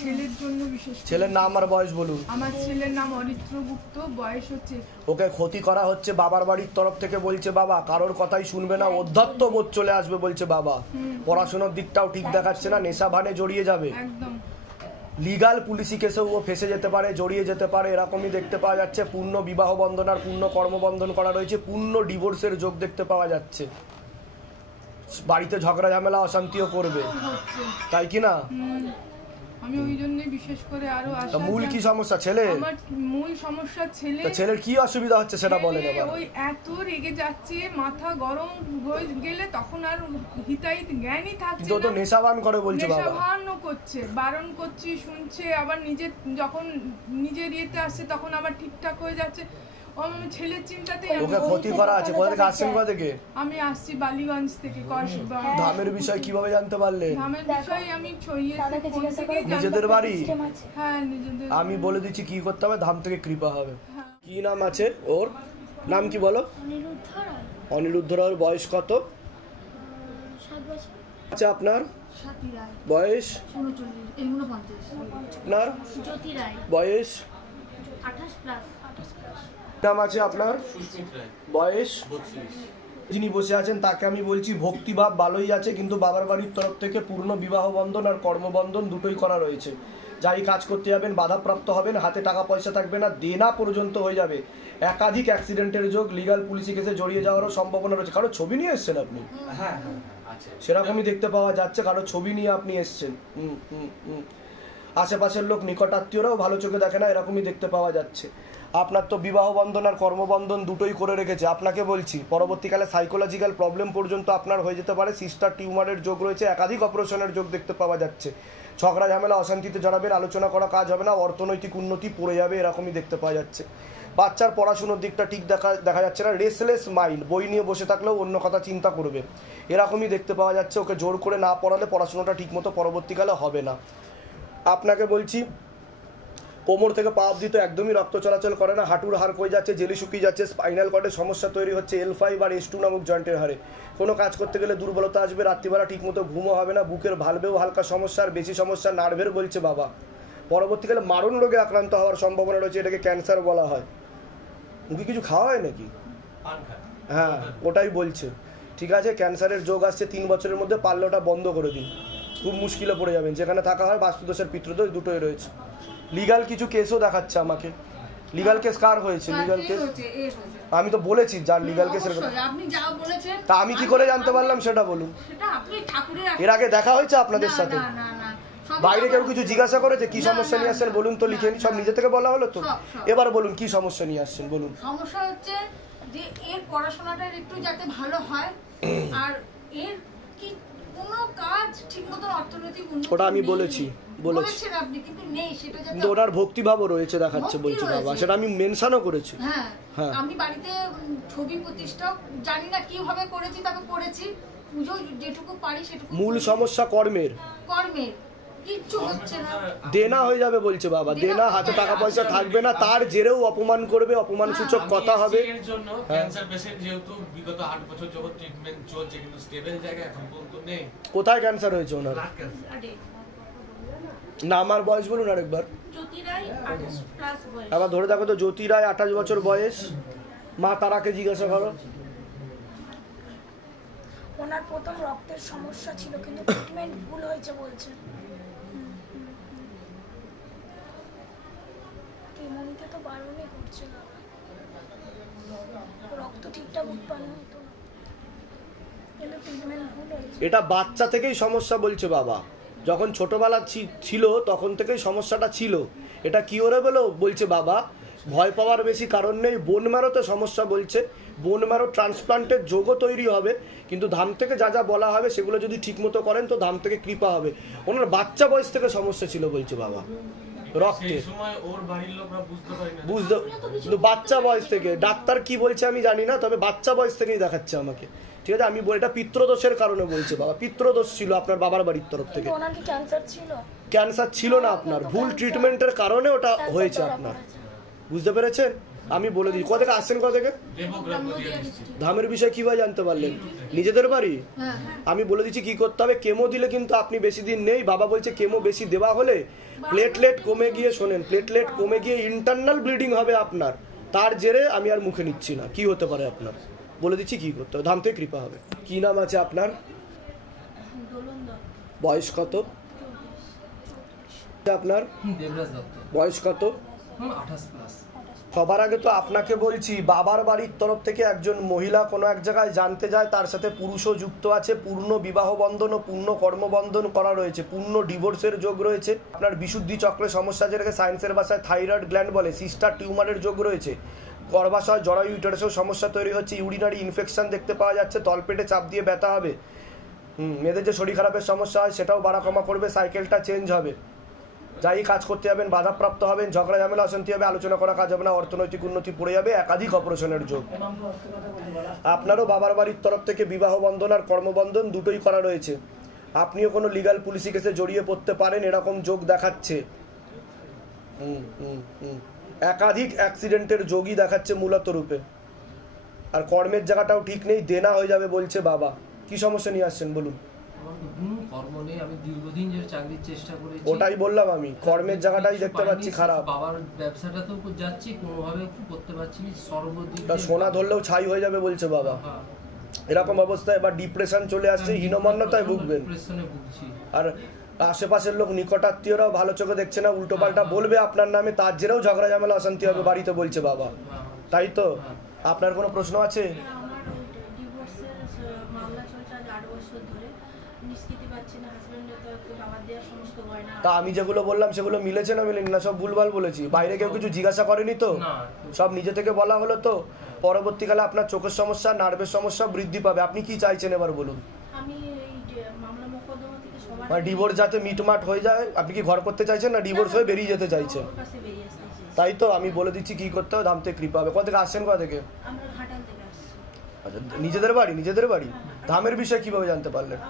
ছেলের জন্য বিশেষ। ছেলের নাম আর বয়স বলুন। আমার ছেলের নাম অরিত্র গুপ্ত, বয়স হচ্ছে। ওকে ক্ষতি করা হচ্ছে বাবার বাড়ির তরফ থেকে, বলছে বাবা কারোর কথাই শুনবে না, অধ্যত্ত বোধ চলে আসবে বলছে বাবা। পড়াশোনার দিকটাও ঠিক দেখাচ্ছে না, নেশা ভানে জড়িয়ে যাবে, একদম লিগাল পুলিশি কেসেও ও ফেসে যেতে পারে, জড়িয়ে যেতে পারে, এরকমই দেখতে পাওয়া যাচ্ছে। পূর্ণ বিবাহ বন্ধন আর পূর্ণ কর্মবন্ধন করা রয়েছে, পূর্ণ ডিভোর্সের যোগ দেখতে পাওয়া যাচ্ছে। বাড়িতে ঝগড়া ঝামেলা অশান্তিও করবে, তাই কি না? আমি ওই জন্যই বিশেষ করে আরো আশা। মূল কি সমস্যা ছেলে? আমার মূল সমস্যা ছেলে। ছেলের কি অসুবিধা হচ্ছে সেটা বলেন এবার। ওই এত রেগে যাচ্ছে, মাথা গরম হয়ে গেলে তখন আর হিতাহিত জ্ঞানই থাকছে না। তো নেশাবান করে বলছে বাবা। নেশাবানও করছে, বারণ করছি শুনছে, আবার নিজে যখন নিজের ইয়েতে আসছে তখন আবার ঠিকঠাক হয়ে যাচ্ছে। আমার ছেলের চিন্তাতেই ওকে ক্ষতি করা আছে। কোথা থেকে আসছেন? কোথা থেকে? আমি আসছি বালিগঞ্জ থেকে। ধামের বিষয় কিভাবে জানতে পারলেন? ধামের বিষয় আমি নিজেদের বাড়ি? হ্যাঁ নিজেদের। আমি বলে দিচ্ছি কি করতে হবে, ধাম থেকে কৃপা হবে। কি নাম আছে ওর? নাম কি বলো? অনিরুদ্ধ রায়। বয়স কত? আচ্ছা আপনার বয়স? আপনার বয়স? নাম আছে আপনার? বয়স? যিনি বসে আছেন তাকে আমি বলছি ভক্তিভাব ভালোই আছে, কিন্তু বাবার বাড়ির তরফ থেকে পূর্ণ বিবাহ বন্ধন আর কর্মবন্ধন দুটোই করা রয়েছে। যাই কাজ করতে যাবেন বাধাপ্রাপ্ত হবেন, হাতে টাকা পয়সা থাকবে না, দেনা পর্যন্ত হয়ে যাবে। একাধিক অ্যাক্সিডেন্টের যোগ, লিগাল পুলিশি কেসে জড়িয়ে যাওয়ারও সম্ভাবনা রয়েছে। কারো ছবি নিয়ে এসছেন আপনি? সেরকমই দেখতে পাওয়া যাচ্ছে, কারো ছবি নিয়ে আপনি এসছেন। আশেপাশের লোক নিকটাত্মীয়রাও ভালো চোখে দেখে না, এরকমই দেখতে পাওয়া যাচ্ছে। আপনার তো বিবাহ বন্ধন আর কর্মবন্ধন দুটোই করে রেখেছে। আপনাকে বলছি পরবর্তীকালে সাইকোলজিক্যাল প্রবলেম পর্যন্ত আপনার হয়ে যেতে পারে। সিস্টার টিউমারের যোগ রয়েছে, একাধিক অপারেশনের যোগ দেখতে পাওয়া যাচ্ছে। ঝগড়া ঝামেলা অশান্তিতে জড়াবেন, আলোচনা করা কাজ হবে না, অর্থনৈতিক উন্নতি পড়ে যাবে, এরকমই দেখতে পাওয়া যাচ্ছে। বাচ্চার পড়াশুনোর দিকটা ঠিক দেখা যাচ্ছে না, রেসলেস মাইন্ড, বই নিয়ে বসে থাকলেও অন্য কথা চিন্তা করবে, এরকমই দেখতে পাওয়া যাচ্ছে। ওকে জোর করে না পড়ালে পড়াশোনাটা ঠিকমতো পরবর্তীকালে হবে না। আপনাকে বলছি কোমর থেকে পা অবধি তো একদমই রক্ত চলাচল করে না, হাঁটুর হাড় কমে যাচ্ছে, জেলি শুকিয়ে যাচ্ছে, স্পাইনাল কর্ডের সমস্যা তৈরি হচ্ছে, L5 আর S2 নামক জয়েন্টের হারে। কোনো কাজ করতে গেলে দুর্বলতা আসবে, রাত্রিবেলা ঠিকমতো ঘুমও হবে না, বুকের ভালভেও হালকা সমস্যা, আর বেশি সমস্যা নার্ভের বলছে বাবা। পরবর্তীকালে মারণ রোগে আক্রান্ত হওয়ার সম্ভাবনা রয়েছে, এটাকে ক্যান্সার বলা হয়। মুখে কিছু খাওয়া হয় নাকি? হ্যাঁ ওটাই বলছে। ঠিক আছে, ক্যান্সারের যোগ আসছে 3 বছরের মধ্যে, পারলে ওটা বন্ধ করে দিন, খুব মুশকিলে পড়ে যাবেন। যেখানে থাকা হয় বাস্তুদোষের পিতৃদোষ দুটোই রয়েছে। লিগাল কিছু কেসও দেখাচ্ছে আমাকে। লিগাল কেস কার হয়েছে? লিগাল কেস আমি তো বলেছি যার লিগাল কেসের কথা। তা আমি কি করে জানতে পারলাম সেটা বলুন। এর আগে দেখা হয়েছে আপনাদের সাথে? বাইরে কেউ কিছু জিজ্ঞাসা করেছে কি সমস্যা নিয়ে আসছেন বলুন তো, লিখে সব নিজে থেকে বলা হলো তো? এবার বলুন কি সমস্যা নিয়ে আসছেন বলুন। সমস্যা হচ্ছে যে এর পড়াশোনাটা একটু যাতে ভালো হয়, আর এর কি কোনো কাজ ঠিকমতো অর্থনৈতিক উন্নতি, ওটা আমি বলেছি আপনি, কিন্তু নেই সেটা যাতে। কিন্তু ওনার ভক্তিভাবও রয়েছে দেখাচ্ছে বলছে বাবা, সেটা আমি মেনশনও করেছি। হ্যাঁ আমি বাড়িতে ছবি প্রতিষ্ঠা জানি না কিভাবে করেছি, তবে করেছি, পুজো যেটুকু পারি সেটুকু। মূল সমস্যা কর্মের কিচ্ছু হচ্ছে না, দেনা হয়ে যাবে বলছে বাবা। দেনা, হাতে টাকা পয়সা থাকবে না, তার জেরেও অপমান করবে, অপমান সূচক কথা হবে। ক্যান্সার পেশেন্ট যেহেতু বিগত 8 বছর যাবত ট্রিটমেন্ট চলছে, কিন্তু স্টেবল জায়গা এখন পর্যন্ত নেই। কোথায় ক্যান্সার হয়েছে ওনার? নাম আর বয়স বলুন আরেকবার। জ্যোতি রায় 28 প্লাস বয়স। আবার ধরে দেখো তো, জ্যোতি রায় 28 বছর বয়স। মা তারাকে জিজ্ঞাসা করো। ওনার প্রথম রক্তের সমস্যা ছিল, কিন্তু ট্রিটমেন্ট ভুল হয়েছে বলছে। কেমোতে তো বারণই করছে না, রক্ত ঠিকঠাক উৎপন্ন হতো না, কিন্তু ট্রিটমেন্ট ভুল হয়েছে। এটা বাচ্চা থেকেই সমস্যা বলছে বাবা, যখন ছোটবেলা ছিল তখন থেকেই সমস্যাটা ছিল। এটা কি ওরে বলছে বাবা, ভয় পাওয়ার বেশি কারণ নেই। বোন ম্যারোতে সমস্যা বলছে, বোন ম্যারো ট্রান্সপ্লান্টের যোগও তৈরি হবে, কিন্তু ধাম থেকে যা যা বলা হবে সেগুলো যদি ঠিকমতো করেন তো ধাম থেকে কৃপা হবে। ওনার বাচ্চা বয়স থেকে সমস্যা ছিল বলছে বাবা, রক্তের। বুঝতে বাচ্চা বয়স থেকে, ডাক্তার কি বলছে আমি জানি না, তবে বাচ্চা বয়স থেকেই দেখাচ্ছে আমাকে। ঠিক আছে, আমি এটা পিতৃদোষের কারণে বলছে বাবা, পিতৃদোষ ছিল আপনার বাবার বাড়ির তরফ থেকে। ক্যান্সার ছিল না আপনার, ভুল ট্রিটমেন্টের কারণে ওটা হয়েছে আপনার, বুঝতে পেরেছেন? আমি বলে দিই কোথা থেকে আসছেন, কোথা থেকে? দেবগ্রাম নদিয়া ডিস্ট্রিক্ট। ধামের বিষয়ে কিভাবে জানতে পারলেন? নিজেদের বাড়ি? আমি বলে দিচ্ছি কি করতে হবে। কেমো দিলে কিন্তু আপনি বেশি দিন নেই। বাবা বলছে কেমো বেশি দেওয়া হলে প্লেটলেট কমে গিয়ে, শোনেন, প্লেটলেট কমে গিয়ে ইন্টারনাল ব্লিডিং হবে আপনার। তার জেরে আমি আর মুখে নিচ্ছি না। কি হতে পারে আপনার বলে দিচ্ছি কি করতে হবে, ধাম থেকে কৃপা হবে। কি নাম আছে আপনার? বয়স কত আপনার? দেবরাজ দত্ত। বয়স কত? 28+। সবার আগে তো আপনাকে বলছি, বাবার বাড়ির তরফ থেকে একজন মহিলা কোনো এক জায়গায় জানতে যায়, তার সাথে পুরুষও যুক্ত আছে, পূর্ণ বিবাহ বন্ধন ও পূর্ণ কর্মবন্ধন করা রয়েছে, পূর্ণ ডিভোর্সের যোগ রয়েছে। আপনার বিশুদ্ধি চক্রের সমস্যা, যেটাকে সায়েন্সের ভাষায় থাইরয়েড গ্ল্যান্ড বলে, সিস্টার টিউমারের যোগ রয়েছে, গর্ভাশয় জরায়ু ইউটেরাসেও সমস্যা তৈরি হচ্ছে, ইউরিনারি ইনফেকশন দেখতে পাওয়া যাচ্ছে, তলপেটে চাপ দিয়ে ব্যথা হবে, মেয়েদের যে শরীর খারাপের সমস্যা হয় সেটাও বাড়া কমা করবে, সাইকেলটা চেঞ্জ হবে, যাই কাজ করতে যাবেন বাধাপ্রাপ্ত হবেন, ঝগড়া ঝামেলা অশান্তি হবে, আলোচনা করা কাজ হবে না, অর্থনৈতিক উন্নতি পড়ে যাবে, একাধিক অপারেশনের যোগ। আপনারও বাবার বাড়ির তরফ থেকে বিবাহ বন্ধন আর কর্মবন্ধন দুটোই করা রয়েছে। আপনিও কোনো লিগাল পুলিশি কেসে জড়িয়ে পড়তে পারেন, এরকম যোগ দেখাচ্ছে। একাধিক অ্যাক্সিডেন্টের যোগই দেখাচ্ছে মূলত রূপে। আর কর্মের জায়গাটাও ঠিক নেই, দেনা হয়ে যাবে বলছে বাবা। কি সমস্যা নিয়ে আসছেন বলুন? কর্ম নেই, আমি দীর্ঘদিন ধরে চাকরির চেষ্টা করেছি। ওটাই বললাম আমি, কর্মের জায়গাটাই দেখতে পাচ্ছি খারাপ। বাবার ব্যবসাটাতেও যাচ্ছি, কোনোভাবে করতে পারছি না, সর্বদিক সোনা ধরলেও ছাই হয়ে যাবে বলছে বাবা। এরকম অবস্থায় বা ডিপ্রেশন চলে আসছে, হীনমন্যতায় ভুগবেন। আর আশেপাশের লোক, নিকটাত্মীয়রাও ভালো চোখে দেখছে না, উল্টো পাল্টা বলবে আপনার নামে, তার জেরেও ঝগড়া ঝামেলা অশান্তি হবে বাড়িতে বলছে বাবা। তাই তো? আপনার কোনো প্রশ্ন আছে? তা আমি যেগুলো বললাম সেগুলো মিলেছে না মিলেনি না? সব ভুলভাল বলেছি? বাইরে কেউ কিছু জিজ্ঞাসা করেনি তো? সব নিজে থেকে বলা হলো তো? পরবর্তীকালে আপনার চোখের সমস্যা, নার্ভের সমস্যা বৃদ্ধি পাবে। আপনি কি চাইছেন এবার বলুন? ডিভোর্স যাতে মিটমাট হয়ে যায়। আপনি কি ঘর করতে চাইছেন না ডিভোর্স হয়ে বেরিয়ে যেতে চাইছেন? তাই তো? আমি বলে দিচ্ছি কি করতে হবে, ধাম থেকে কৃপা হবে। কোথা থেকে আসছেন, কোথা থেকে? আচ্ছা, নিজেদের বাড়ি? নিজেদের বাড়ি। ধামের বিষয়ে কিভাবে জানতে পারলেন?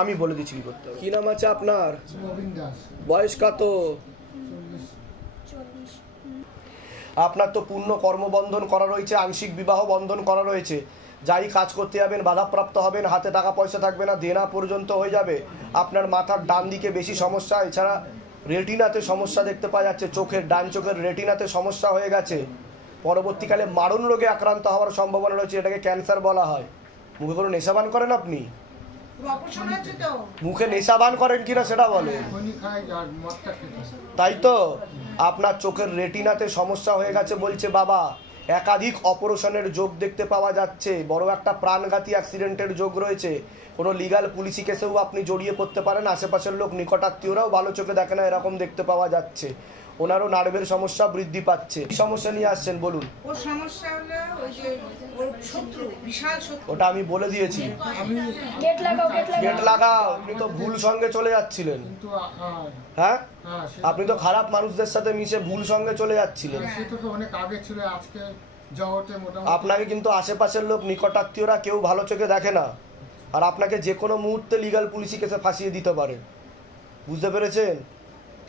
আমি বলে দিচ্ছি কি করতে হবে। কি নাম আছে আপনার? বয়স কত? আপনার তো পূর্ণ কর্মবন্ধন করা রয়েছে, আংশিক বিবাহ বন্ধন করা রয়েছে, যাই কাজ করতে যাবেন বাধাপ্রাপ্ত হবেন, হাতে টাকা পয়সা থাকবে না, দেনা পর্যন্ত হয়ে যাবে। আপনার মাথার ডান দিকে বেশি সমস্যা, এছাড়া রেটিনাতে সমস্যা দেখতে পাওয়া যাচ্ছে, চোখের ডান চোখের রেটিনাতে সমস্যা হয়ে গেছে। পরবর্তীকালে মারণ রোগে আক্রান্ত হওয়ার সম্ভাবনা রয়েছে, এটাকে ক্যান্সার বলা হয়। মুখে কোনো নেশাবান করেন আপনি? মুখে নেশাবান করেন কিনা সেটা বলেন। তাই তো? আপনার চোখের রেটিনাতে সমস্যা হয়ে গেছে বলছে বাবা। একাধিক অপারেশনের যোগ দেখতে পাওয়া যাচ্ছে, বড় একটা প্রাণঘাতী অ্যাক্সিডেন্টের যোগ রয়েছে। কোনো লিগাল পুলিশি কেসেও আপনি জড়িয়ে পড়তে পারেন। আশেপাশের লোক, নিকটাত্মীয়রাও ভালো চোখে দেখে না, এরকম দেখতে পাওয়া যাচ্ছে। ওনারও নার্ভের সমস্যা বৃদ্ধি পাচ্ছে। কি সমস্যা নিয়ে আসছেন বলুন? ওর সমস্যা হলো ওই যে ওর শত্রু, বিশাল শত্রু। ওটা আমি বলে দিয়েছি। গেট লাগাও, গেট লাগাও। গেট লাগাও। আপনি তো ভুল সঙ্গে চলে যাচ্ছিলেন। হ্যাঁ, আপনি তো খারাপ মানুষদের সাথে মিশে ভুল সঙ্গে চলে যাচ্ছিলেন। অনেক আগে ছিল, আজকে জগতে মোটামুটি আপনাকে কিন্তু আশেপাশের লোক, নিকটাত্মীয়রা কেউ ভালো চোখে দেখে না, আর আপনাকে যে কোনো মুহূর্তে লিগাল পুলিশি কেসে ফাঁসিয়ে দিতে পারে। বুঝতে পেরেছেন?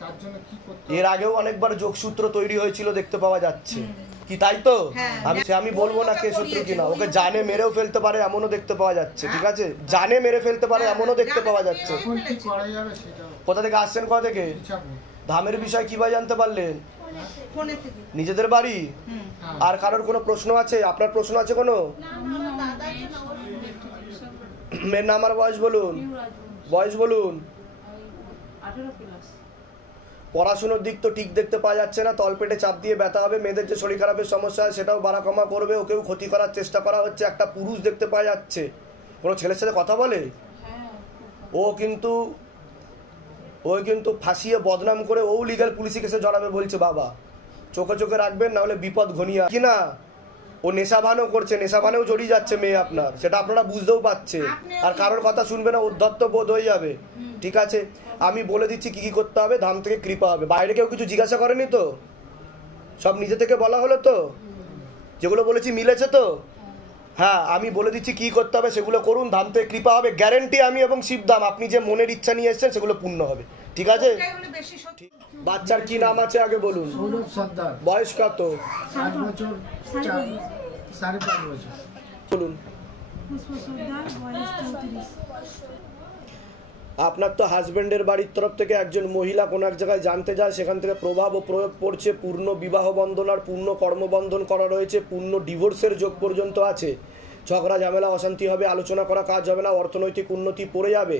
তার জন্য কি করতে এর আগেও অনেকবার যোগসূত্র তৈরি হয়েছিল দেখতে পাওয়া যাচ্ছে। কি তাই তো? আমি বলবো না কে শত্রু কিনা। ওকে জানে মেরেও ফেলতে পারে এমনও দেখতে পাওয়া যাচ্ছে। ঠিক আছে? জানে মেরে ফেলতে পারে এমনও দেখতে পাওয়া যাচ্ছে। এখন কি করা যাবে সেটা। কোথা থেকে আসছেন, কোথা থেকে? ধামের বিষয় কিভাবে জানতে পারলেন? নিজেদের বাড়ি? আর কারোর কোনো প্রশ্ন আছে? আপনার প্রশ্ন আছে কোনো? মেয়ের নাম আর বয়স বলুন। বয়স বলুন। পড়াশোনার দিক তো ঠিক দেখতে পাওয়া যাচ্ছে না, তলপেটে চাপ দিয়ে ব্যথা হবে, মেয়েদের যে শরীর খারাপের সমস্যা হয় সেটাও বাড়া কমা করবে, ওকেও ক্ষতি করার চেষ্টা করা হচ্ছে। একটা পুরুষ দেখতে পাওয়া যাচ্ছে, কোনো ছেলের সাথে কথা বলে, ও কিন্তু ফাঁসিয়ে বদনাম করে ও লিগাল পুলিশি কেসে জড়াবে বলছে বাবা। চোখে চোখে রাখবেন, না হলে বিপদ ঘনিয়ে কিনা। ও নেশাভানও করছে, নেশাভানেও জড়িয়ে যাচ্ছে মেয়ে আপনার, সেটা আপনারা বুঝতেও পারছে। আর কারোর কথা শুনবে না, উদ্ধত্ত বোধ হয়ে যাবে। ঠিক আছে, আমি বলে দিচ্ছি কি কি করতে হবে, ধাম থেকে কৃপা হবে। বাইরে কেউ কিছু জিজ্ঞাসা করেনি তো? সব নিজে থেকে বলা হলো তো? যেগুলো বলেছি মিলেছে তো? হ্যাঁ, আমি বলে দিচ্ছি কি করতে হবে, সেগুলো করুন, ধাম থেকে কৃপা হবে গ্যারেন্টি। আমি এবং শিবধাম, আপনি যে মনের ইচ্ছা নিয়ে এসেছেন সেগুলো পূর্ণ হবে। ঠিক আছে? বাচ্চার কি নাম আছে আগে বলুন। সৌরভ সর্দার, বয়স কত 8 বছর 5.5 বছর। বলুন। পুষ্প সর্দার, বয়স 34। আপনার তো হাজবেন্ডের বাড়ির তরফ থেকে একজন মহিলা কোনো এক জায়গায় জানতে যায়, সেখান থেকে প্রভাব ও প্রয়োগ পড়ছে, পূর্ণ বিবাহ বন্ধন আর পূর্ণ কর্মবন্ধন করা রয়েছে, পূর্ণ ডিভোর্সের যোগ পর্যন্ত আছে। ঝগড়া ঝামেলা অশান্তি হবে, আলোচনা করা কাজ হবে না, অর্থনৈতিক উন্নতি পড়ে যাবে।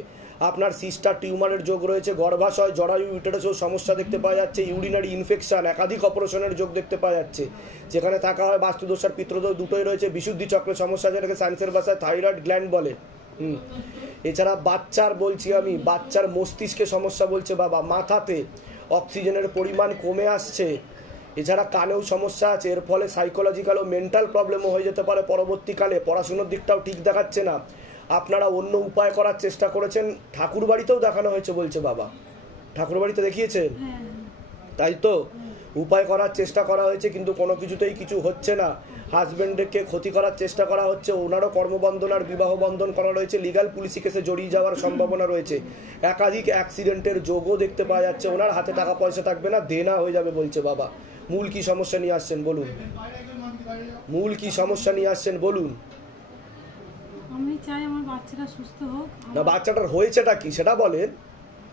আপনার সিস্টার টিউমারের যোগ রয়েছে, গর্ভাশয়, জরায়ু, ইউটেরাসের সমস্যা দেখতে পাওয়া যাচ্ছে, ইউরিনারি ইনফেকশন, একাধিক অপারেশনের যোগ দেখতে পাওয়া যাচ্ছে। যেখানে থাকা হয় বাস্তুদোষ আর পিতৃদোষ দুটোই রয়েছে। বিশুদ্ধি চক্রের সমস্যা, যেটাকে সায়েন্সের ভাষায় থাইরয়েড গ্ল্যান্ড বলে। এছাড়া বাচ্চার বলছি আমি, বাচ্চার মস্তিষ্কে সমস্যা বলছে বাবা, মাথাতে অক্সিজেনের পরিমাণ কমে আসছে। এছাড়া কানেও সমস্যা আছে, এর ফলে সাইকোলজিক্যাল ও মেন্টাল প্রবলেমও হয়ে যেতে পারে পরবর্তীকালে। পড়াশুনোর দিকটাও ঠিক দেখাচ্ছে না। আপনারা অন্য উপায় করার চেষ্টা করেছেন, ঠাকুর বাড়িতেও দেখানো হয়েছে বলছে বাবা। ঠাকুর বাড়িতে দেখিয়েছেন, তাই তো? উপায় করার চেষ্টা করা হয়েছে, কিন্তু কোনো কিছুতেই কিছু হচ্ছে না। হাজব্যান্ডকে ক্ষতি করার চেষ্টা করা হচ্ছে, ওনারও কর্মবন্ধন আর বিবাহ বন্ধন করা রয়েছে, লিগাল পুলিশি কেসে জড়িয়ে যাওয়ার সম্ভাবনা রয়েছে। একাধিক অ্যাক্সিডেন্টের যোগও দেখতে পাওয়া যাচ্ছে। ওনার হাতে টাকা পয়সা থাকবে না, দেনা হয়ে যাবে বলছে বাবা। মূল কি সমস্যা নিয়ে আসছেন বলুন, মূল কি সমস্যা নিয়ে আসছেন বলুন। আমি চাই আমার বাচ্চাটা সুস্থ হোক। না, বাচ্চাটার হয়েছেটা কি সেটা বলেন।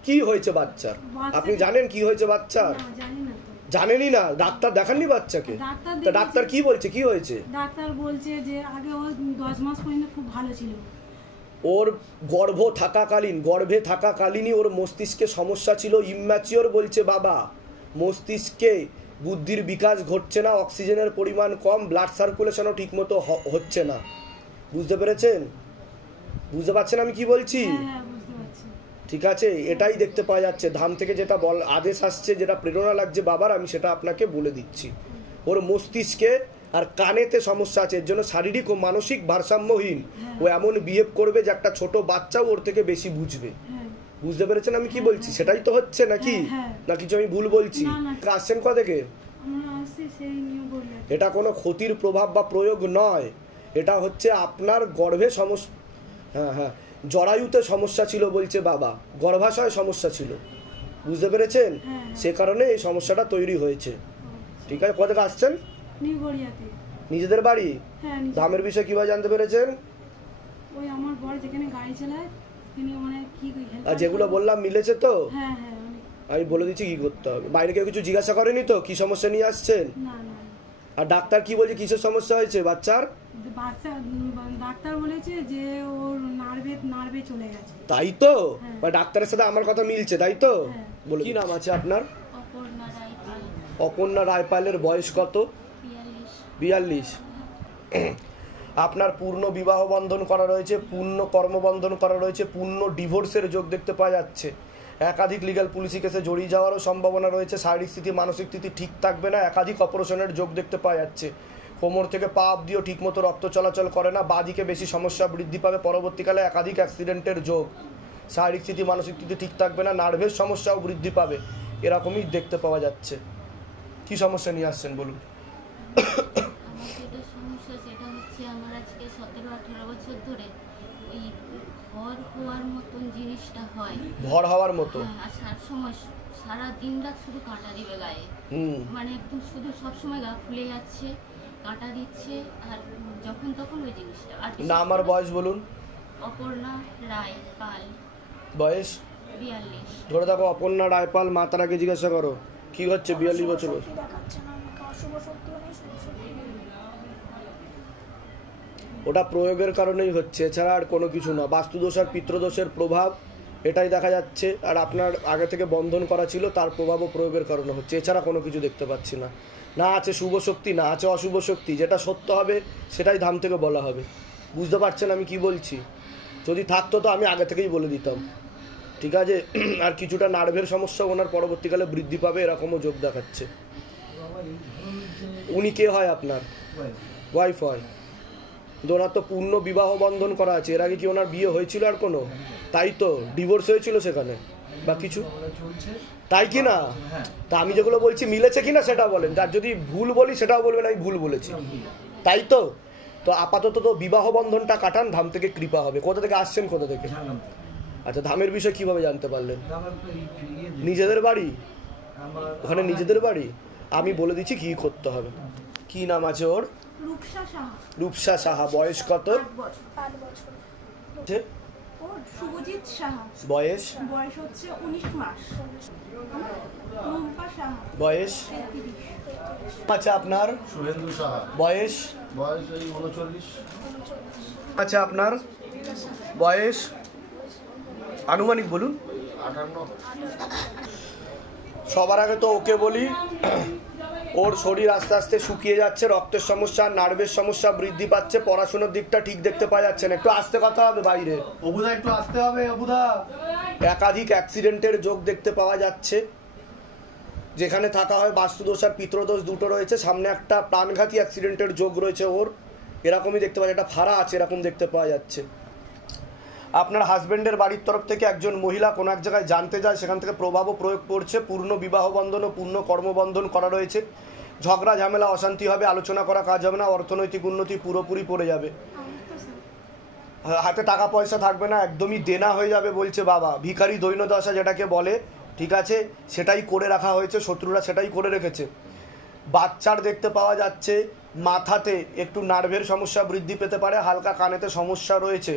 কি হয়েছে বাচ্চার? আপনি জানেন কি হয়েছে বাচ্চার? জানি না তো। জানেনই না? ডাক্তার দেখাননি বাচ্চাকে? তা ডাক্তার কি বলছে, কি হয়েছে? ডাক্তার বলছে যে আগে ও 10 মাস পর্যন্ত খুব ভালো ছিল। ওর গর্ভে থাকাকালীনই ওর মস্তিষ্কে সমস্যা ছিল, ইম্যাচিওর বলছে বাবা। মস্তিষ্কে বুদ্ধির বিকাশ ঘটছে না, অক্সিজেনের পরিমাণ কম, ব্লাড সার্কুলেশনও ঠিকমতো হচ্ছে না। বুঝতে পেরেছেন? বুঝতে পারছেন আমি কি বলছি? হ্যাঁ, বুঝতে পারছি। ঠিক আছে, এটাই দেখতে পাওয়া যাচ্ছে। ধাম থেকে যেটা আদেশ আসছে, যেটা প্রেরণা লাগছে বাবার, আমি সেটা আপনাকে বলে দিচ্ছি। ওর মস্তিষ্কে আর কানেতে সমস্যা আছে, এর জন্য শারীরিক ও মানসিক ভারসাম্যহীন। ও এমন বিহেভ করবে যে একটা ছোট বাচ্চাও ওর থেকে বেশি বুঝবে। বুঝতে পেরেছেন আমি কি বলছি? সেটাই তো হচ্ছে নাকি? না কিছু আমি ভুল বলছি? আসছেন কোথা থেকে? এটা কোনো ক্ষতির প্রভাব বা প্রয়োগ নয়, এটা হচ্ছে আপনার গর্ভে সমস্যা। হ্যাঁ, জরায়ুতে সমস্যা ছিল বলছে বাবা, গর্ভাশয় সমস্যা ছিল। বুঝতে পেরেছেন? সে কারণে এই সমস্যাটা তৈরি হয়েছে। ঠিক আছে, কোথা থেকে আসছেন? নিজেদের বাড়ি? ধামের বিষয়ে কিভাবে জানতে পেরেছেন? ওই আমার বড় যেখানে গাড়ি চালায় তিনি মানে কি আর যেগুলো বললাম মিলেছে তো? হ্যাঁ, আমি বলে দিচ্ছি কি করতে হবে। বাইরে কেউ কিছু জিজ্ঞাসা করেনি তো কি সমস্যা নিয়ে আসছেন? না। আর ডাক্তার কি বলছে, কিসের সমস্যা হয়েছে বাচ্চার? ডাক্তার বলেছে যে ওর নার্ভে চলে গেছে। তাই তো? ডাক্তারের সাথে আমার কথা মিলছে, তাই তো? বলে কি নাম আছে আপনার? অপর্ণা রায়পালের বয়স কত? 42। আপনার পূর্ণ বিবাহ বন্ধন করা রয়েছে, পূর্ণ কর্মবন্ধন করা রয়েছে, পূর্ণ ডিভোর্সের যোগ দেখতে পাওয়া যাচ্ছে। একাধিক লিগ্যাল পুলিশি কেসে জড়িয়ে যাওয়ারও সম্ভাবনা রয়েছে। শারীরিক স্থিতি, মানসিক স্থিতি ঠিক থাকবে না। একাধিক অপারেশনের যোগ দেখতে পাওয়া যাচ্ছে। কোমর থেকে পা অবধিও ঠিকমতো রক্ত চলাচল করে না, বাদিকে বেশি সমস্যা বৃদ্ধি পাবে পরবর্তীকালে। একাধিক অ্যাক্সিডেন্টের যোগ। শারীরিক স্থিতি, মানসিক স্থিতি ঠিক থাকবে না, নার্ভের সমস্যাও বৃদ্ধি পাবে। এরকমই দেখতে পাওয়া যাচ্ছে। কি সমস্যা নিয়ে আসছেন বলুন। আমার আজকে 17-18 বছর ধরে ওই ভর হওয়ার মতন জিনিসটা হয়। ভর হওয়ার মতো? আর সব সময় সারা দিন রাত শুধু কাঁটা দিবে গায়ে। মানে একদম শুধু সব সময় গা ফুলে যাচ্ছে, কাঁটা দিচ্ছে, আর যখন তখন ওই জিনিসটা। আর না, আমার বয়স বলুন। অপর্ণা রায় পাল। বয়স? 42। ধরে দেখো, অপর্ণা রায় পাল, মাতারাকে জিজ্ঞাসা করো কি হচ্ছে। 42 বছর। ওটা প্রয়োগের কারণেই হচ্ছে, এছাড়া আর কোনো কিছু না। বাস্তুদোষ আর পিতৃদোষের প্রভাব এটাই দেখা যাচ্ছে। আর আপনার আগে থেকে বন্ধন করা ছিল, তার প্রভাবও প্রয়োগের কারণে হচ্ছে। এছাড়া কোনো কিছু দেখতে পাচ্ছি না। না আছে শুভ শক্তি, না আছে অশুভ শক্তি। যেটা সত্য হবে সেটাই ধাম থেকে বলা হবে। বুঝতে পারছেন আমি কি বলছি? যদি থাকতো তো আমি আগে থেকেই বলে দিতাম। ঠিক আছে? আর কিছুটা নার্ভের সমস্যা ওনার পরবর্তীকালে বৃদ্ধি পাবে, এরকমও যোগ দেখাচ্ছে। উনি কে হয় আপনার? ওয়াইফ হয়। ওনার তো পূর্ণ বিবাহ বন্ধন করা আছে। এর আগে কি ওনার বিয়ে হয়েছিল আর কোনো? তাই তো, ডিভোর্স হয়েছিল সেখানে বা কিছু, তাই কি না? তা আমি যেগুলো বলছি মিলেছে কিনা সেটা বলেন। আর যদি ভুল বলি সেটাও বলবেন আমি ভুল বলেছি, তাই তো? তো আপাতত তো বিবাহ বন্ধনটা কাটান, ধাম থেকে কৃপা হবে। কোথা থেকে আসছেন, কোথা থেকে? আচ্ছা, ধামের বিষয় কিভাবে জানতে পারলেন? নিজেদের বাড়ি? আমার ওখানে নিজেদের বাড়ি? আমি বলে দিচ্ছি কি করতে হবে। কি নাম আছে ওর? রূপসা সাহা, রূপসা সাহা। বয়স কত? 8 বছর। 8 বছর। ওর শুভজিৎ সাহা, বয়স? বয়স হচ্ছে 19 মাস। রুম্পা সাহা, বয়স? 33। আচ্ছা আপনার শুভেন্দু সাহা, বয়স? বয়স এই 39। আচ্ছা আপনার বয়স আনুমানিক বলুন। 58। সবার আগে তো ওকে বলি, ওর শরীর আস্তে আস্তে শুকিয়ে যাচ্ছে, রক্তের সমস্যা, নার্ভের সমস্যা বৃদ্ধি পাচ্ছে, পড়াশোনার দিকটা ঠিক দেখতে পাওয়া যাচ্ছে না। একটু আস্তে কথা হবে বাইরে, অবুদা একটু আসতে হবে। অবুদা, একাধিক অ্যাক্সিডেন্টের যোগ দেখতে পাওয়া যাচ্ছে। যেখানে থাকা হয় বাস্তুদোষ আর পিতৃদোষ দুটো রয়েছে, সামনে একটা প্রাণঘাতী অ্যাক্সিডেন্টের যোগ রয়েছে ওর, এরকমই দেখতে পাওয়া যায়। একটা ফাড়া আছে এরকম দেখতে পাওয়া যাচ্ছে। আপনার হাজব্যান্ডের বাড়ির তরফ থেকে একজন মহিলা কোনো এক জায়গায় জানতে যায়, সেখান থেকে প্রভাবও প্রয়োগ করছে। পূর্ণ বিবাহ বন্ধন ও পূর্ণ কর্মবন্ধন করা রয়েছে। ঝগড়া ঝামেলা অশান্তি হবে, আলোচনা করা কাজ হবে না, অর্থনৈতিক উন্নতি পুরোপুরি পড়ে যাবে। হাতে টাকা পয়সা থাকবে না, একদমই দেনা হয়ে যাবে বলছে বাবা। ভিখারি দৈন্যদশা যেটাকে বলে, ঠিক আছে, সেটাই করে রাখা হয়েছে, শত্রুরা সেটাই করে রেখেছে। বাচ্চার দেখতে পাওয়া যাচ্ছে মাথাতে একটু নার্ভের সমস্যা বৃদ্ধি পেতে পারে, হালকা কানেতে সমস্যা রয়েছে।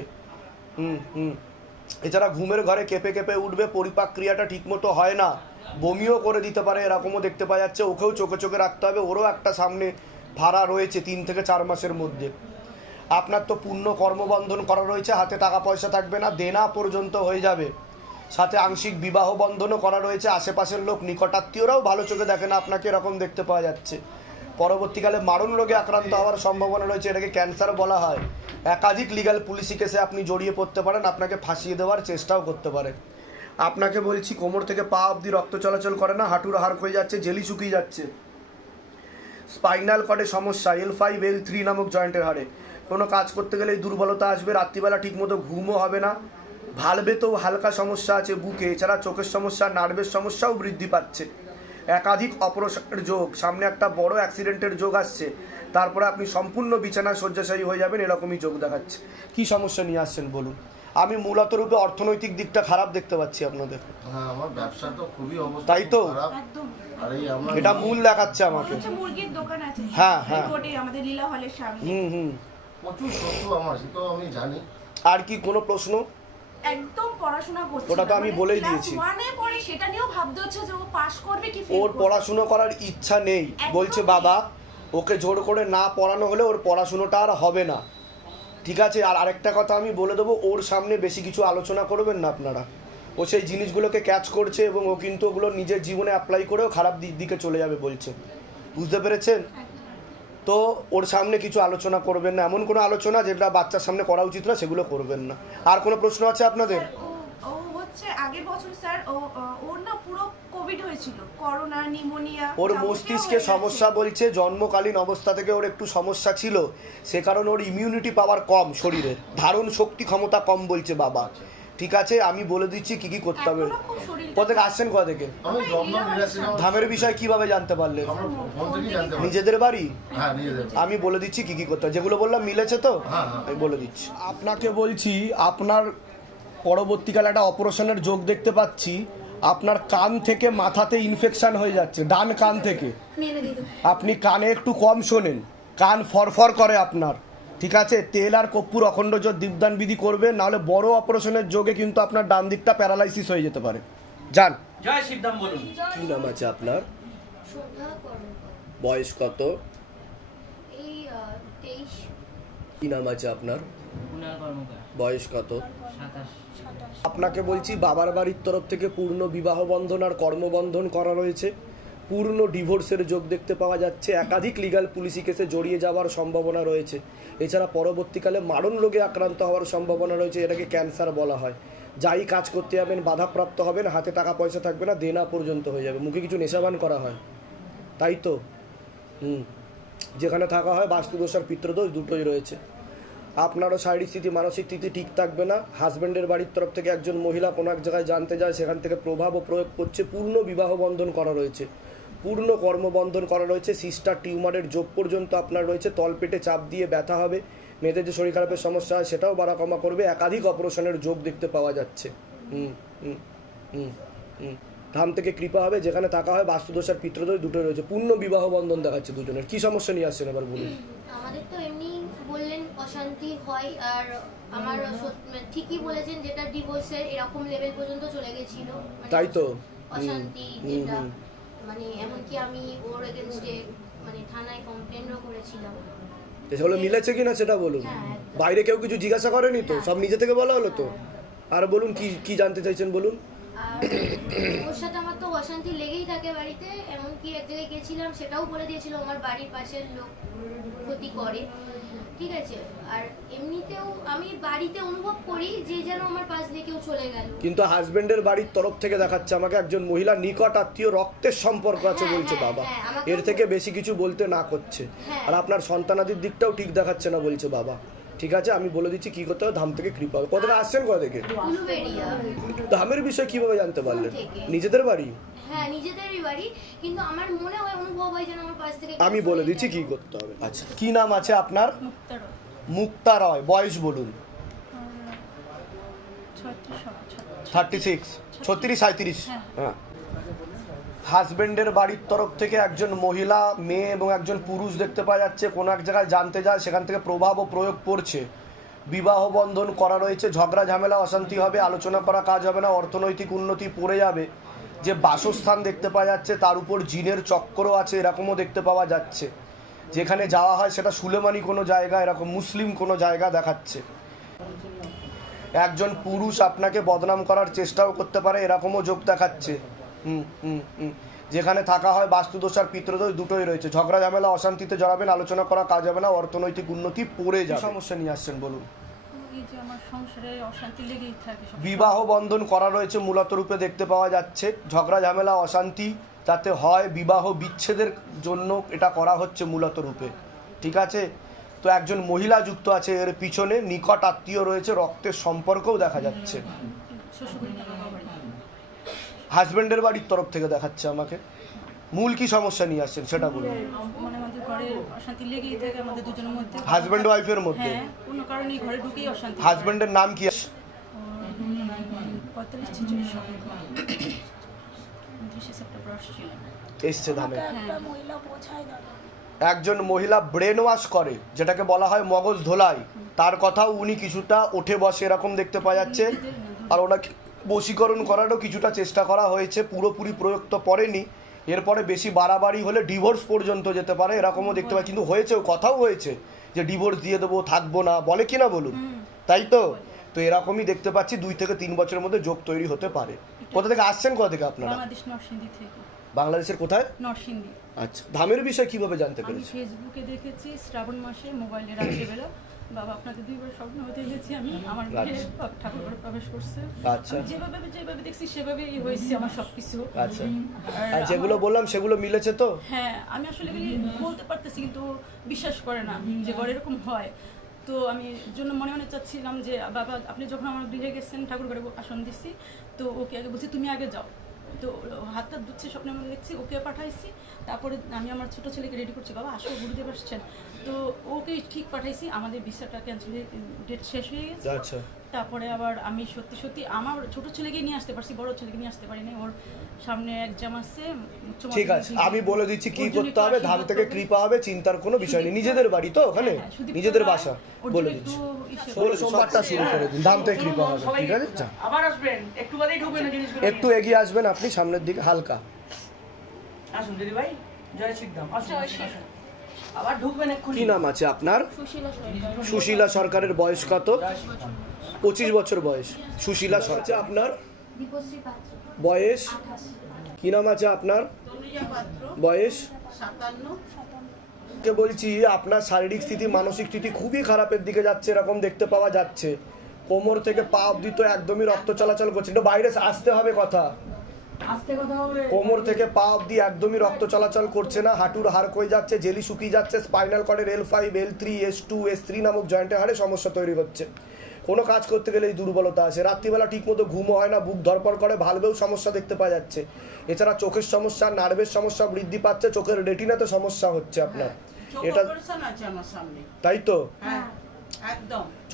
এছাড়া ঘুমের ঘরে কেঁপে কেঁপে উঠবে, পরিপাক ক্রিয়াটা ঠিকমতো হয় না, বমিও করে দিতে পারে, এরকমও দেখতে পাওয়া যাচ্ছে। ওকেও চোখে চোখে রাখতে হবে, ওরও একটা সামনে ভাড়া রয়েছে 3 থেকে 4 মাসের মধ্যে। আপনার তো পূর্ণ কর্মবন্ধন করা রয়েছে, হাতে টাকা পয়সা থাকবে না, দেনা পর্যন্ত হয়ে যাবে। সাথে আংশিক বিবাহ বন্ধনও করা রয়েছে। আশেপাশের লোক, নিকটাত্মীয়রাও ভালো চোখে দেখে না আপনাকে, এরকম দেখতে পাওয়া যাচ্ছে। পরবর্তীকালে মারণ রোগে আক্রান্ত হওয়ার সম্ভাবনা রয়েছে, এটাকে ক্যান্সার বলা হয়। একাধিক লিগ্যাল পুলিশি কেসে আপনি জড়িয়ে পড়তে পারেন, আপনাকে ফাঁসিয়ে দেওয়ার চেষ্টাও করতে পারে। আপনাকে বলছি, কোমর থেকে পা অবধি রক্ত চলাচল করে না, হাঁটুর হাড় হয়ে যাচ্ছে, জেলি শুকিয়ে যাচ্ছে। স্পাইনাল কর্ডে সমস্যা, L5 L3 নামক জয়েন্টের হাড়ে। কোনো কাজ করতে গেলে দুর্বলতা আসবে, রাত্রিবেলা ঠিকমতো ঘুমও হবে না। ভালভেতেও হালকা সমস্যা আছে বুকে, এছাড়া চোখের সমস্যা, নার্ভের সমস্যাও বৃদ্ধি পাচ্ছে। একাধিক অপারেশনের যোগ, সামনে একটা বড় অ্যাক্সিডেন্টের যোগ আসছে, তারপরে আপনি সম্পূর্ণ বিছানায় শয্যাশায়ী হয়ে যাবেন, এরকমই যোগ দেখাচ্ছে। কি সমস্যা নিয়ে আসছেন বলুন? আমি মূলত রূপে অর্থনৈতিক দিকটা খারাপ দেখতে পাচ্ছি আপনাদের। হ্যাঁ, আমার ব্যবসা তো খুবই অবস্থা তাই তো? খারাপ। একদম। আর এই আমরা এটা মূল দেখাচ্ছে আমাকে। হচ্ছে মুরগির দোকান আছে, হ্যাঁ, হ্যাঁ। রোডে আমাদের লীলা হলের সামনে। প্রচুর শত্রু আমার, সে তো আমি জানি। আর কি কোনো প্রশ্ন? একদম পড়াশোনা করছে, ওটা তো আমি বলেই দিয়েছি। ক্লাস 1 এ পড়ে, সেটা নিয়েও ভাবতে হচ্ছে যে ও পাস করবে কি ফেল ওর করবে। পড়াশুনো করার ইচ্ছা নেই, বলছে বাবা ওকে জোর করে না পড়ানো হলে ওর পড়াশুনোটা আর হবে না, ঠিক আছে? আর আরেকটা কথা আমি বলে দেবো, ওর সামনে বেশি কিছু আলোচনা করবেন না আপনারা। ও সেই জিনিসগুলোকে ক্যাচ করছে এবং ও কিন্তু ওগুলো নিজের জীবনে অ্যাপ্লাই করেও খারাপ দিকে চলে যাবে বলছে, বুঝতে পেরেছেন? তো ওর সামনে কিছু আলোচনা করবেন না, এমন কোনো আলোচনা যেটা বাচ্চার সামনে করা উচিত না সেগুলো করবেন না। আর কোনো প্রশ্ন আছে আপনাদের? ও হচ্ছে আগের বছর স্যার ওর না পুরো কোভিড হয়েছিল, করোনা, নিউমোনিয়া। ওর মস্তিষ্কে সমস্যা বলছে, জন্মকালীন অবস্থা থেকে ওর একটু সমস্যা ছিল, সে কারণে ওর ইমিউনিটি পাওয়ার কম, শরীরের ধারণ শক্তি ক্ষমতা কম বলছে বাবা, ঠিক আছে? আমি বলে দিচ্ছি কি কি করতে হবে। কোথেকে আসছেন, কোথা থেকে? আমি দমদম বিলাসিনা। ধামের বিষয় কিভাবে জানতে পারলেন? আমরা ফোন থেকেই জানতে পারি। নিজেদের বাড়ি? হ্যাঁ, নিজেদের। আমি বলে দিচ্ছি কি কি করতে হবে, যেগুলো বললাম মিলেছে তো? হ্যাঁ। আমি বলে দিচ্ছি। আপনাকে বলছি, আপনার পরবর্তীকালে একটা অপারেশনের যোগ দেখতে পাচ্ছি। আপনার কান থেকে মাথাতে ইনফেকশন হয়ে যাচ্ছে, ডান কান থেকে। আপনি কানে একটু কম শোনেন, কান ফরফর করে আপনার, ঠিক আছে? তেল আর কর্পূর অখণ্ড জোর দীপদান বিধি করবেন, নাহলে বড় অপারেশনের যোগে কিন্তু আপনার ডান দিকটা প্যারালাইসিস হয়ে যেতে পারে। যান। জয় শিবধাম বলুন। কি নাম আছে আপনার? শোভা কর্মকার, বয়স কত? এই 23। কি নাম আছে আপনার? কুণাল কর্মকার, বয়স কত? 27। আপনাকে বলছি, বাবার বাড়ির তরফ থেকে পূর্ণ বিবাহ বন্ধন আর কর্মবন্ধন করা রয়েছে, পূর্ণ ডিভোর্সের যোগ দেখতে পাওয়া যাচ্ছে, একাধিক লিগ্যাল পুলিশি কেসে জড়িয়ে যাওয়ার সম্ভাবনা রয়েছে। এছাড়া পরবর্তীকালে মারণ রোগে আক্রান্ত হওয়ার সম্ভাবনা রয়েছে, এটাকে ক্যান্সার বলা হয়। যাই কাজ করতে যাবেন বাধাপ্রাপ্ত হবেন, হাতে টাকা পয়সা থাকবে না, দেনা পর্যন্ত হয়ে যাবে। মুখে কিছু নেশাবান করা হয়, তাই তো? যেখানে থাকা হয় বাস্তুদোষ আর পিতৃদোষ দুটোই রয়েছে। আপনারও শারীরিক স্থিতি, মানসিক স্থিতি ঠিক থাকবে না। হাজব্যান্ডের বাড়ির তরফ থেকে একজন মহিলা কোনো এক জায়গায় জানতে যায়, সেখান থেকে প্রভাব ও প্রয়োগ করছে। পূর্ণ বিবাহ বন্ধন করা রয়েছে, পূর্ণ কর্মবন্ধন করা রয়েছে, সিস্টার টিউমারের যোগ পর্যন্ত আপনার রয়েছে। তলপেটে চাপ দিয়ে ব্যথা হবে, মেয়েদের যে শরীর খারাপের সমস্যা হয় সেটাও বাড়া কমা করবে। একাধিক অপারেশনের যোগ দেখতে পাওয়া যাচ্ছে। ধাম থেকে কৃপা হবে, যেখানে থাকা হয় বাস্তুদোষ আর পিতৃদোষ দুটো রয়েছে, পূর্ণ বিবাহ বন্ধন দেখাচ্ছে দুজনের। কি সমস্যা নিয়ে আসছেন এবার বলুন। আমাদের তো এমনি বললেন অশান্তি হয়, আর আমার ঠিকই বলেছেন যেটা ডিভোর্সের এরকম লেভেল পর্যন্ত চলে গেছিল, তাই তো অশান্তি যেটা মানে এমনকি আমি ওর এগেনস্টে মানে থানায় কমপ্লেনও করেছিলাম। সেগুলো মিলেছে কিনা সেটা বলুন। বাইরে কেউ কিছু জিজ্ঞাসা করেনি তো, সব নিজে থেকে বলা হলো তো। আর বলুন কি কি জানতে চাইছেন বলুন। আর ওর সাথে আমার তো অশান্তি লেগেই থাকে বাড়িতে, এমনকি এক জায়গায় গেছিলাম সেটাও বলে দিয়েছিল আমার বাড়ির পাশের লোক ক্ষতি করে, ঠিক আছে। আর এমনিতেও আমি বাড়িতে অনুভব করি যে যেন আমার পাশ দিয়ে কেউ চলে গেল। কিন্তু হাজবেন্ডের বাড়ির তরফ থেকে দেখাচ্ছে আমাকে একজন মহিলা নিকট আত্মীয় রক্তের সম্পর্ক আছে বলছে বাবা, এর থেকে বেশি কিছু বলতে না করছে। আর আপনার সন্তানাদির দিকটাও ঠিক দেখাচ্ছে না বলছে বাবা। ঠিক আছে, আমি বলে দিচ্ছি কি করতে হবে, ধাম থেকে কৃপা হবে। কোথা থেকে আসছেন, কোথা থেকে? ধামের বিষয়ে কিভাবে জানতে পারলেন? নিজেদের বাড়ি? হ্যাঁ নিজেদেরই বাড়ি, কিন্তু আমার মনে হয় অনুভব হয় যেন আমার পাশ থেকে। আমি বলে দিচ্ছি কি করতে হবে। আচ্ছা, কি নাম আছে আপনার? মুক্তা রয়। বয়স বলুন। 36, 36, 37। হ্যাঁ। হাজবেন্ডের বাড়ির তরফ থেকে একজন মহিলা, মেয়ে এবং একজন পুরুষ দেখতে পাওয়া যাচ্ছে। কোনো এক জায়গায় জানতে যায়, সেখান থেকে প্রভাব ও প্রয়োগ পড়ছে। বিবাহ বন্ধন করা রয়েছে, ঝগড়া ঝামেলা অশান্তি হবে, আলোচনা করা কাজ হবে না, অর্থনৈতিক উন্নতি পড়ে যাবে। যে বাসস্থান দেখতে পাওয়া যাচ্ছে তার উপর জিনের চক্রও আছে, এরকমও দেখতে পাওয়া যাচ্ছে। যেখানে যাওয়া হয় সেটা সুলেমানি কোনো জায়গা, এরকম মুসলিম কোনো জায়গা দেখাচ্ছে। একজন পুরুষ আপনাকে বদনাম করার চেষ্টাও করতে পারে, এরকমও যোগ দেখাচ্ছে। যেখানে থাকা হয় বাস্তুদোষ আর পিতৃদোষ দুটোই রয়েছে। ঝগড়া ঝামেলা অশান্তিতে জড়াবেন, আলোচনা করা কাজ হবে না, অর্থনৈতিক উন্নতি পড়ে যাবে। সমস্যা নিয়ে আসছেন বলুন। বিবাহ বন্ধন করা রয়েছে মূলত রূপে দেখতে পাওয়া যাচ্ছে। ঝগড়া ঝামেলা অশান্তি যাতে হয়, বিবাহ বিচ্ছেদের জন্য এটা করা হচ্ছে মূলত রূপে। ঠিক আছে, তো একজন মহিলা যুক্ত আছে এর পিছনে, নিকট আত্মীয় রয়েছে, রক্তের সম্পর্কও দেখা যাচ্ছে। হাজবেন্ডের বাড়ির তরফ থেকে দেখাচ্ছে আমাকে। মূল কি সমস্যা নিয়ে আসছেন সেটা বলুন। মানে আমাদের ঘরে অশান্তি লেগেই থাকে আমাদের দুজনের মধ্যে, হাজবেন্ড ওয়াইফের মধ্যে। হ্যাঁ, কোনো কারণে ঘরে ঢুকেই অশান্তি। হাজবেন্ডের নাম কি? 45-46 সেপ্টেম্বর এসছে ধামে। মহিলা পৌঁছায় দাদা, একজন মহিলা ব্রেন ওয়াশ করে, যেটাকে বলা হয় মগজ ধোলাই, তার কথাও উনি কিছুটা ওঠে বসে এরকম দেখতে পাওয়া যাচ্ছে। আর ওনাকে বশীকরণ করারও কিছুটা চেষ্টা করা হয়েছে, পুরোপুরি প্রয়োগ তো পড়েনি। এরপরে বেশি বাড়াবাড়ি হলে ডিভোর্স পর্যন্ত যেতে পারে, এরকমও দেখতে পাই। কিন্তু হয়েছেও, কথাও হয়েছে যে ডিভোর্স দিয়ে দেবো, থাকবো না, বলে কিনা বলুন। তাই তো তো এরকমই দেখতে পাচ্ছি 2 থেকে 3 বছরের মধ্যে যোগ তৈরি হতে পারে। কোথা থেকে আসছেন, কোথা থেকে আপনারা? বাংলাদেশ, নরসিংদী থেকে। বাংলাদেশের কোথায়? নরসিংদী। আচ্ছা, ধামের বিষয় কিভাবে জানতে পেরেছেন? আমি ফেসবুকে দেখেছি শ্রাবণ মাসে মোবাইলে রাত্রিবেলা বাবা আপনাকে 2 বার স্বপ্ন হতে গেছি আমি, আমার ঘরে ঠাকুর ঘরে প্রবেশ করছে। আচ্ছা, যেভাবে দেখছি সেভাবেই হয়েছে আমার সবকিছু। আচ্ছা, আর যেগুলো বললাম সেগুলো মিলেছে তো? হ্যাঁ, আমি আসলে বলতে পারতেছি কিন্তু বিশ্বাস করে না যে ঘরে এরকম হয়। তো আমি জন্য মনে মনে চাচ্ছিলাম যে বাবা আপনি যখন আমার গৃহে গেছেন, ঠাকুর ঘরে আসন দিচ্ছি, তো ওকে আগে বলছি তুমি আগে যাও। তো হাতটা ধুচ্ছে, স্বপ্নের মধ্যে দেখছি, ওকে পাঠাইছি। তারপরে আমি আমার ছোটো ছেলেকে রেডি করছি, বাবা আসো গুরুদেব আসছেন। তো ওকে ঠিক পাঠাইছি, আমাদের ভিসাটা ক্যান্সেল, ডেট শেষ হয়ে গেছে। আচ্ছা, তারপরে আবার আমি সত্যি আমার ছোট ছেলেকে নিয়ে আসতে পারছি, বড় ছেলেকে নিয়ে আসতে পারিনি। ওর সামনে এক্সাম আছে। ঠিক আছে, আমি বলে দিচ্ছি কি করতে হবে। ধাম থেকে কৃপা হবে, চিন্তার কোনো বিষয় নেই। নিজেদের বাড়ি তো ওখানে, নিজেদের বাসা, বলে দিচ্ছি। সোমবারটা শুরু করে দিন, ধাম থেকে কৃপা হবে। ঠিক আছে, আবার আসবেন, একটু বাদেই ঢুকবেন জিনিসগুলো। একটু এগিয়ে আসবেন আপনি সামনের দিকে, হালকা আসুন দিদি ভাই, জয় শ্রীরাম। আসুন, আবার ঢুকবেন এক্ষুনি। কি নাম আছে আপনার? সুশীলা সরকারের বয়স কত? 25 বছর বয়স। সুশীলা সরকার। আপনার বয়স? কি নাম আছে আপনার? বয়স? 57। বলছি আপনার শারীরিক স্থিতি, মানসিক স্থিতি খুবই খারাপের দিকে যাচ্ছে, এরকম দেখতে পাওয়া যাচ্ছে। কোমর থেকে পা অবধি তো একদমই রক্ত চলাচল করছে। একটু বাইরে আসতে হবে কথা। কোমর থেকে পা অবধি একদমই রক্ত চলাচল করছে না, হাঁটুর হাড় কয়ে যাচ্ছে, জেলি শুকিয়ে যাচ্ছে, spinal কর্ডের L5, L3, S2, S3 নামক জয়েন্টের হাড়ে সমস্যা তৈরি হচ্ছে। কোনো কাজ করতে গেলে এই দুর্বলতা আছে। রাত্রিবেলা ঠিকমতো ঘুমও হয় না, বুক ধরপড় করে, ভালভেও সমস্যা দেখতে পাওয়া যাচ্ছে। এছাড়া চোখের সমস্যা, নার্ভের সমস্যা বৃদ্ধি পাচ্ছে, চোখের রেটিনাতে সমস্যা হচ্ছে আপনার। এটা তাই তো,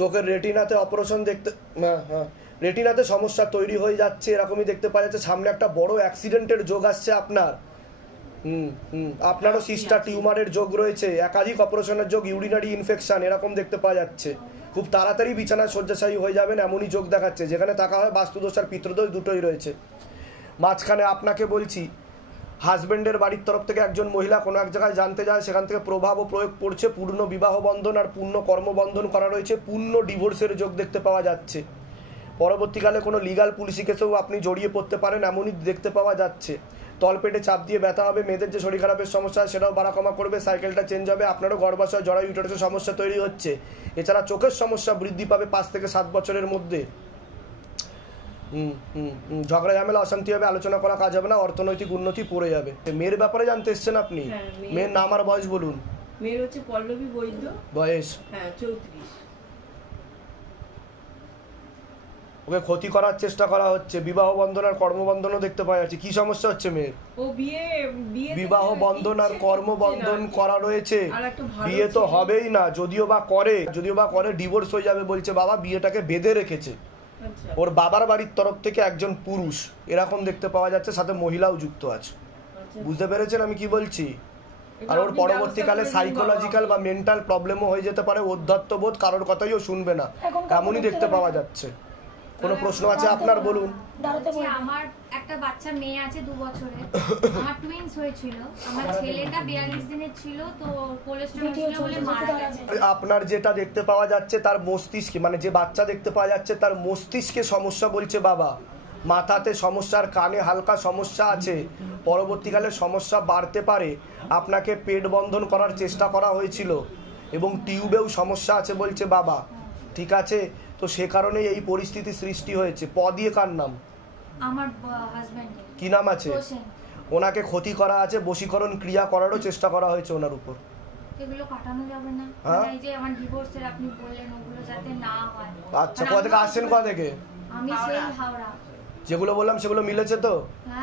চোখের রেটিনাতে অপারেশন দেখতে, হ্যাঁ, রেটিনাতে সমস্যা তৈরি হয়ে যাচ্ছে, এরকমই দেখতে পাওয়া যাচ্ছে। সামনে একটা বড় অ্যাক্সিডেন্টের যোগ আসছে আপনার। আপনারও সিস্টার টিউমারের যোগ রয়েছে, একাধিক অপারেশনের যোগ, ইউরিনারি ইনফেকশন এরকম দেখতে পাওয়া যাচ্ছে। খুব তাড়াতাড়ি বিছানায় শয্যাশায়ী হয়ে যাবেন এমনই যোগ দেখাচ্ছে। যেখানে থাকা হয় বাস্তুদোষ আর পিতৃদোষ দুটোই রয়েছে। মাঝখানে আপনাকে বলছি, হাজব্যান্ডের বাড়ির তরফ থেকে একজন মহিলা কোনো এক জায়গায় জানতে যায়, সেখান থেকে প্রভাব ও প্রয়োগ পড়ছে। পূর্ণ বিবাহ বন্ধন আর পূর্ণ কর্মবন্ধন করা রয়েছে, পূর্ণ ডিভোর্সের যোগ দেখতে পাওয়া যাচ্ছে। পরবর্তীকালে কোনো লিগাল পুলিশি কেসেও আপনি জড়িয়ে পড়তে পারেন এমনই দেখতে পাওয়া যাচ্ছে। তলপেটে চাপ দিয়ে ব্যথা হবে, মেয়েদের যে শরীর খারাপের সমস্যা সেটাও বাড়া কমা করবে, সাইকেলটা চেঞ্জ হবে, আপনারও গর্ভাশয় জরায়ু ইউটেরাসের সমস্যা তৈরি হচ্ছে। এছাড়া চোখের সমস্যা বৃদ্ধি পাবে 5 থেকে 7 বছরের মধ্যে। ঝগড়া ঝামেলা অশান্তি হবে, আলোচনা করা কাজ হবে না, অর্থনৈতিক উন্নতি পড়ে যাবে। মেয়ের ব্যাপারে জানতে এসছেন আপনি? মেয়ের নাম আর বয়স বলুন। মেয়ের হচ্ছে পল্লবী বৈদ্য, বয়স 34। ওকে ক্ষতি করার চেষ্টা করা হচ্ছে, বিবাহ বন্ধন আর কর্মবন্ধনও দেখতে পাওয়া যাচ্ছে। কি সমস্যা হচ্ছে মেয়ের? ও বিবাহ বন্ধন আর কর্মবন্ধন করা রয়েছে, বিয়ে তো হবেই না। যদিও বা করে ডিভোর্স হয়ে যাবে বলছে বাবা, বিয়েটাকে বেঁধে রেখেছে। ওর বাবার বাড়ির তরফ থেকে একজন পুরুষ এরকম দেখতে পাওয়া যাচ্ছে, সাথে মহিলাও যুক্ত আছে। বুঝতে পেরেছেন আমি কি বলছি? আর ওর পরবর্তীকালে সাইকোলজিক্যাল বা মেন্টাল প্রবলেমও হয়ে যেতে পারে, অধ্যাত্মবোধ, কারোর কথাইও শুনবে না, এমনই দেখতে পাওয়া যাচ্ছে। কোনো প্রশ্ন আছে আপনার? বলুন। আমার একটা বাচ্চা মেয়ে আছে 2 বছরের, আমার টুইনস হয়েছিল। আমার ছেলেটা 42 দিনের ছিল, তো কোলেস্টেরল ছিল বলে মারা গেছে। আপনার যেটা দেখতে পাওয়া যাচ্ছে তার মস্তিষ্কে, মানে যে বাচ্চা দেখতে পাওয়া যাচ্ছে তার মস্তিষ্কে সমস্যা বলছে বাবা, মাথাতে সমস্যা আর কানে হালকা সমস্যা আছে। পরবর্তীকালে সমস্যা বাড়তে পারে। আপনাকে পেট বন্ধন করার চেষ্টা করা হয়েছিল এবং টিউবেও সমস্যা আছে বলছে বাবা, ঠিক আছে? তো সে কারণে এই পরিস্থিতি সৃষ্টি হয়েছে। প দিয়ে কার নাম? আমার হাজবেন্ডের। কি নাম আছে? ওনাকে ক্ষতি করা আছে, বশীকরণ ক্রিয়া করারও চেষ্টা করা হয়েছে ওনার উপর। এগুলো কাটানো যাবে না? এই যে আমার ডিভোর্সের আপনি বললেন, ওগুলো যাতে না হয়। আচ্ছা, কোথা থেকে আসছেন? কোথা থেকে? আমি সেই হাওড়া। যেগুলো বললাম সেগুলো মিলেছে তো?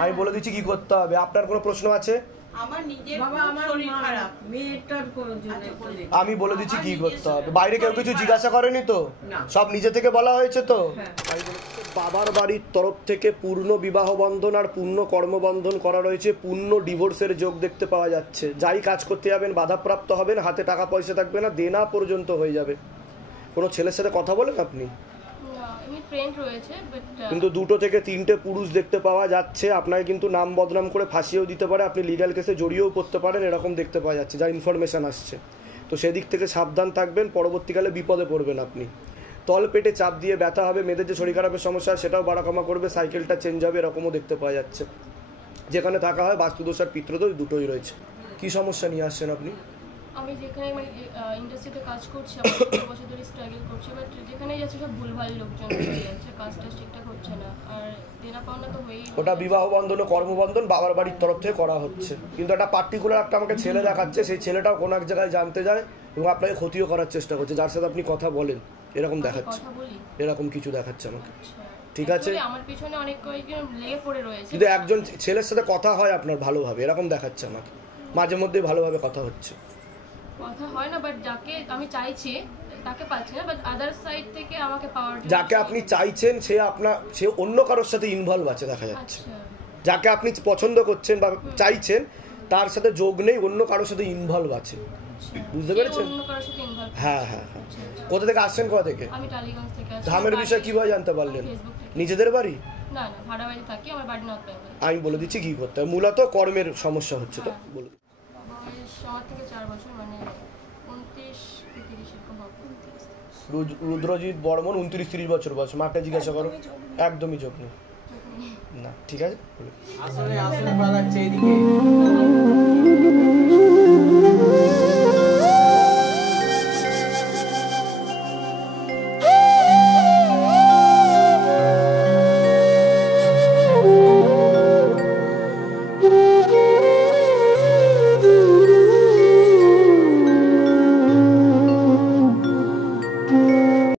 আমি বলে দিচ্ছি কি করতে হবে। আপনার কোনো প্রশ্ন আছে? আমার নিজের শরীর খারাপ, মেয়েটার জন্য আমি বলে দিচ্ছি কি করতে হবে। বাইরে কেউ কিছু জিজ্ঞাসা করেনি তো? সব নিজে থেকে বলা হয়েছে তো? বাবার বাড়ির তরফ থেকে পূর্ণ বিবাহ বন্ধন আর পূর্ণ কর্মবন্ধন করা রয়েছে, পূর্ণ ডিভোর্সের যোগ দেখতে পাওয়া যাচ্ছে। যাই কাজ করতে যাবেন বাধাপ্রাপ্ত হবেন, হাতে টাকা পয়সা থাকবে না, দেনা পর্যন্ত হয়ে যাবে। কোনো ছেলের সাথে কথা বলেন আপনি? কিন্তু 2 থেকে 3টে পুরুষ দেখতে পাওয়া যাচ্ছে। আপনাকে কিন্তু নাম বদনাম করে ফাঁসিয়েও দিতে পারে, আপনি লিগ্যাল কেসে জড়িয়েও পড়তে পারেন, এরকম দেখতে পাওয়া যাচ্ছে যা ইনফরমেশন আসছে। তো সেদিক থেকে সাবধান থাকবেন, পরবর্তীকালে বিপদে পড়বেন আপনি। তল পেটে চাপ দিয়ে ব্যথা হবে, মেয়েদের যে শরীর খারাপের সমস্যা সেটাও বাড়া কমা করবে, সাইকেলটা চেঞ্জ হবে, এরকমও দেখতে পাওয়া যাচ্ছে। যেখানে থাকা হয় বাস্তুদোষ আর পিতৃদোষ দুটোই রয়েছে। কি সমস্যা নিয়ে আসছেন আপনি? আমি যেখানে ইন্ডাস্ট্রিতে কাজ করছি, আমার 2 বছর ধরে স্ট্রাগল করছি, বাট যেখানেই যাচ্ছে সব ভুলভাল লোকজন হয়ে যাচ্ছে, কাজটা ঠিকঠাক হচ্ছে না, আর দেনা পাওনা তো হয়েই। ওটা বিবাহ বন্ধন ও কর্মবন্ধন বাবার বাড়ির তরফ থেকে করা হচ্ছে, কিন্তু একটা পার্টিকুলার একটা আমাকে ছেলে দেখাচ্ছে, সেই ছেলেটাও কোনো এক জায়গায় জানতে যায় এবং আপনাকে ক্ষতিও করার চেষ্টা করছে, যার সাথে আপনি কথা বলেন এরকম দেখাচ্ছে, এরকম কিছু দেখাচ্ছে আমাকে। ঠিক আছে, আমার পিছনে অনেক কয়েকজন লেগে পড়ে রয়েছে, কিন্তু একজন ছেলের সাথে কথা হয় আপনার ভালোভাবে, এরকম দেখাচ্ছে আমাকে, মাঝে মধ্যে ভালোভাবে কথা হচ্ছে, কথা হয় না, বাট যাকে আমি চাইছি তাকে পাচ্ছি না, বাট আদার সাইড থেকে আমাকে পাওয়ার জন্য যাকে আপনি চাইছেন সে অন্য কারোর সাথে ইনভলভ আছে দেখা যাচ্ছে। যাকে আপনি পছন্দ করছেন বা চাইছেন তার সাথে যোগ নেই, অন্য কারোর সাথে ইনভলভ আছে, বুঝতে পেরেছেন? হ্যাঁ হ্যাঁ হ্যাঁ। কোথা থেকে আসছেন? কোথা থেকে? আমি টালিগঞ্জ থেকে আসছি। ধামের বিষয়ে কিভাবে জানতে পারলেন? নিজেদের বাড়ি? না না, ভাড়া বাড়ি থাকি, আমার বাড়ি নর্থ বেঙ্গল। আমি বলে দিচ্ছি কি করতে হবে। মূলত কর্মের সমস্যা হচ্ছে, তো বলে দিচ্ছি। আমার থেকে 4 বছর, মানে 29-30 এরকম হবে। রুদ্রজিৎ বর্মন 29-30 বছর বয়স। মাকে জিজ্ঞাসা করো, একদমই যোগ নেই না। ঠিক আছে, আসলে আসলে বাড়াচ্ছে এদিকে